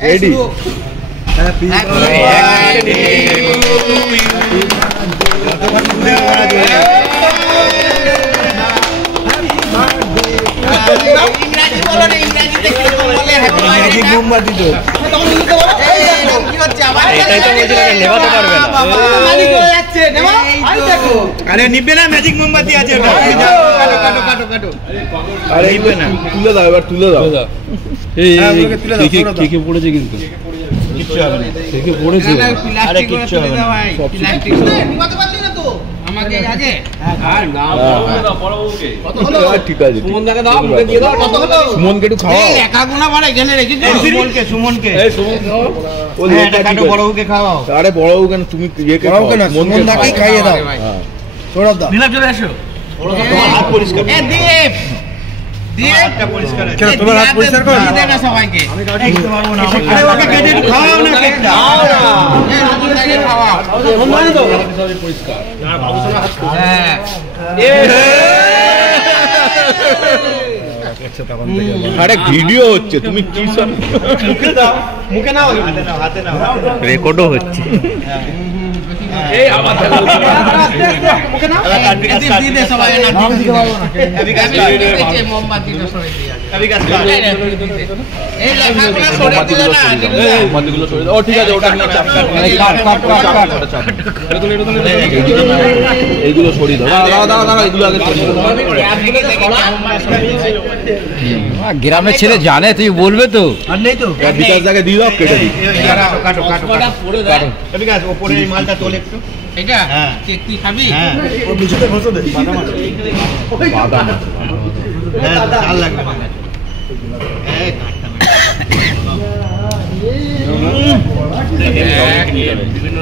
Ready happy মোমবাতি তো আরে নিবে না ম্যাজিক মোমবাতি আছে আরে নিবে না তুলে দাও এবার তুলে দাও কে পড়েছে কিন্তু কিচ্ছু হবে না কে পড়েছে আরে কিচ্ছু হবে না আমাকে আগে আর না কত হলো ঠিক আছে সুমনদাকে দাও মুখে দিয়ে দাও কত হলো সুমনকে একটু খাওয়াও এই একাগুনা বাড়া এখানে রেখেছি সুমনকে এই সুমন ও এটা কাটো বড়বুকে খাওয়াও আরে বড়বু কেন তুমি ইয়েকে খাও সুমনদাকে খাইয়ে দাও সৌরভ দা নীলা চলে আসো তোমার হাত পরিষ্কার এ দীপ হাতটা পরিষ্কার আছে কেন তোমার হাত পরিষ্কার করো দিয়ে না সবাইকে আরে ওকে কেটে একটু খাওয়াও না কেকটা এই রতনদাকে খাওয়া এমন মানে তো পরিষ্কার হ্যাঁ আরে ভিডিও হচ্ছে তুমি কি সব মুখে নাও হাতে নাও রেকর্ডও হচ্ছে এই আমার মুখে নাও দিয়ে দে সবাই না अभी का এই মোমবাতি তো সবাই দিয়ে अभी का এই লেখাগুলো সরে দিলে না মধ্যগুলো সরে দাও ও ঠিক আছে ওটা নিয়ে চাপ কাট এইগুলো সরিয়ে দাও দাও এইগুলো আগে সরিয়ে দাও গ্রামের ছেলে জানে তুই বলবে তো আর নেই তো বিকাশ দাকে দিয়ে দাও কেটে দিই কাটো अभी का উপরে এই মালটা তোল একটু এটা হ্যাঁ। কেক তুই খাবি হ্যাঁ ওর নিচেতে ঘষে দে বাদাম হ্যাঁ ভাল লাগবে এই কাটটা বিভিন্ন